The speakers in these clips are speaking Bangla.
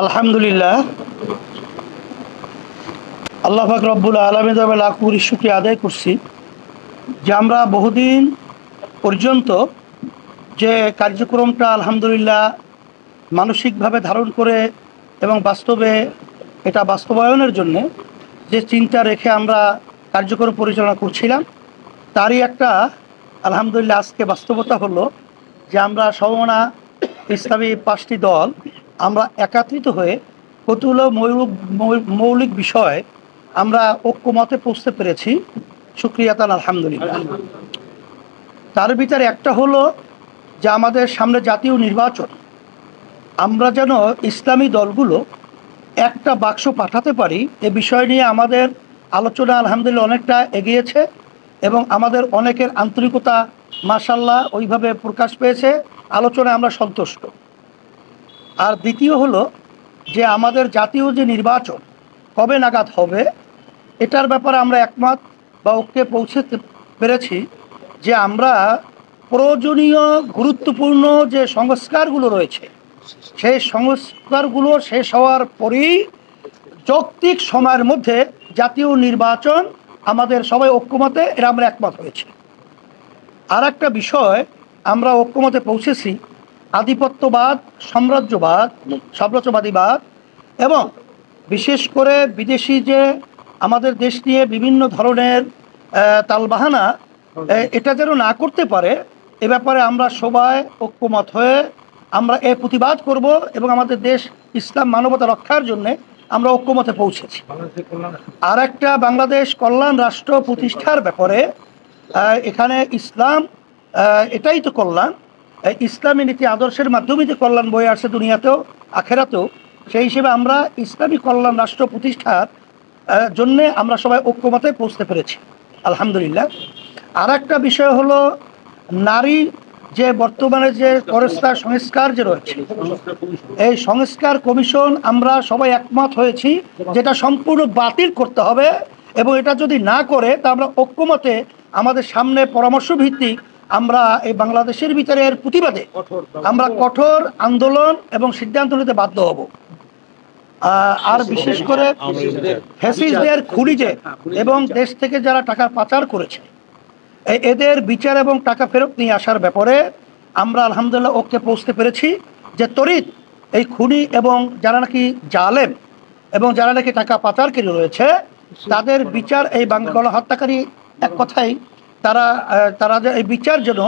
আলহামদুলিল্লাহ, আল্লাহ পাক রব্বুল আলামিনের দরবারে লাখ কোটি শুকরিয়া আদায় করছি যে আমরা বহুদিন পর্যন্ত যে কার্যক্রমটা আলহামদুলিল্লাহ মানসিকভাবে ধারণ করে এবং বাস্তবে এটা বাস্তবায়নের জন্য যে চিন্তা রেখে আমরা কার্যক্রম পরিচালনা করছিলাম, তারই একটা আলহামদুলিল্লাহ আজকে বাস্তবতা হলো যে আমরা সমমনা ইসলামী 5টি দল আমরা একত্রিত হয়ে কতগুলো মৌলিক বিষয় আমরা ঐক্যমতে পৌঁছতে পেরেছি। শুকরিয়াতান আলহামদুলিল্লাহ। তার ভিতরে একটা হলো যে আমাদের সামনে জাতীয় নির্বাচন, আমরা যেন ইসলামী দলগুলো একটা বাক্স পাঠাতে পারি, এ বিষয় নিয়ে আমাদের আলোচনা আলহামদুলিল্লাহ অনেকটা এগিয়েছে এবং আমাদের অনেকের আন্তরিকতা মাশাআল্লাহ ওইভাবে প্রকাশ পেয়েছে। আলোচনায় আমরা সন্তুষ্ট। আর দ্বিতীয় হলো যে আমাদের জাতীয় যে নির্বাচন কবে নাগাদ হবে, এটার ব্যাপারে আমরা একমত বা ঐক্যে পৌঁছতে পেরেছি যে আমরা প্রয়োজনীয় গুরুত্বপূর্ণ যে সংস্কারগুলো রয়েছে সেই সংস্কারগুলো শেষ হওয়ার পরেই যৌক্তিক সময়ের মধ্যে জাতীয় নির্বাচন আমাদের সবাই ঐক্যমতে এরা আমরা একমত হয়েছি। আর একটা বিষয় আমরা ঐক্যমতে পৌঁছেছি, আধিপত্যবাদ, সাম্রাজ্যবাদীবাদ এবং বিশেষ করে বিদেশি যে আমাদের দেশ নিয়ে বিভিন্ন ধরনের তালবাহানা, এটা যেন না করতে পারে এ ব্যাপারে আমরা সবাই ঐক্যমত হয়ে আমরা এর প্রতিবাদ করব এবং আমাদের দেশ ইসলাম মানবতা রক্ষার জন্যে আমরা ঐক্যমতে পৌঁছেছি। আর একটা বাংলাদেশ কল্যাণ রাষ্ট্র প্রতিষ্ঠার ব্যাপারে এখানে ইসলাম এটাই তো কল্যাণ, ইসলামী নীতি আদর্শের মাধ্যমেই তো কল্যাণ বয়ে আসছে দুনিয়াতেও আখেরাতেও। সেই হিসেবে আমরা ইসলামী কল্যাণ রাষ্ট্র প্রতিষ্ঠার জন্যে আমরা সবাই ঐক্যমতে পৌঁছতে পেরেছি আলহামদুলিল্লাহ। আর একটা বিষয় হলো নারী যে বর্তমানে যে পরস্তার সংস্কার যে রয়েছে, এই সংস্কার কমিশন আমরা সবাই একমত হয়েছি যেটা সম্পূর্ণ বাতিল করতে হবে এবং এটা যদি না করে তা আমরা ঐক্যমতে আমাদের সামনে পরামর্শ ভিত্তিক আমরা এই বাংলাদেশের ভিতরে এর প্রতিবাদে আমরা কঠোর আন্দোলন এবং সিদ্ধান্ত নিতে বাধ্য হব। আর বিশেষ করে ফ্যাসিস্টদের খুনিজে এবং দেশ থেকে যারা টাকা পাচার করেছে এদের বিচার এবং টাকা ফেরত নিয়ে আসার ব্যাপারে আমরা আলহামদুলিল্লাহ ঐক্যে পৌঁছতে পেরেছি যে তড়িৎ এই খুনি এবং যারা নাকি জালেম এবং যারা নাকি টাকা পাচারকারী রয়েছে তাদের বিচার, এই গণহত্যাকারী এক কথাই তারা তারা যে এই বিচার যেন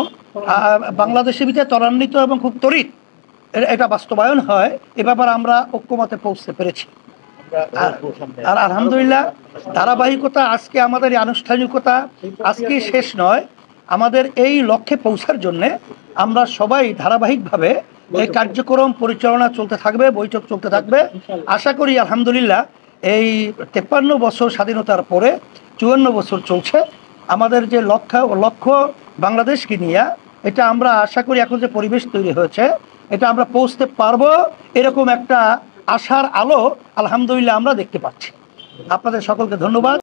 বাংলাদেশের ভিতরে ত্বরান্বিত এবং খুব তড়িৎ এটা বাস্তবায়ন হয়, এ ব্যাপারে আমরা ঐক্যমতে পৌঁছতে পেরেছি। আর আলহামদুলিল্লাহ ধারাবাহিকতা, আজকে আমাদের এই আনুষ্ঠানিকতা আজকে শেষ নয়, আমাদের এই লক্ষ্যে পৌঁছার জন্যে আমরা সবাই ধারাবাহিকভাবে এই কার্যক্রম পরিচালনা চলতে থাকবে, বৈঠক চলতে থাকবে। আশা করি আলহামদুলিল্লাহ এই 53 বছর স্বাধীনতার পরে 54 বছর চলছে আমাদের যে লক্ষ্য বাংলাদেশকে নিয়ে, এটা আমরা আশা করি এখন যে পরিবেশ তৈরি হয়েছে এটা আমরা পৌঁছতে পারবো, এরকম একটা আশার আলো আলহামদুলিল্লাহ আমরা দেখতে পাচ্ছি। আপনাদের সকলকে ধন্যবাদ।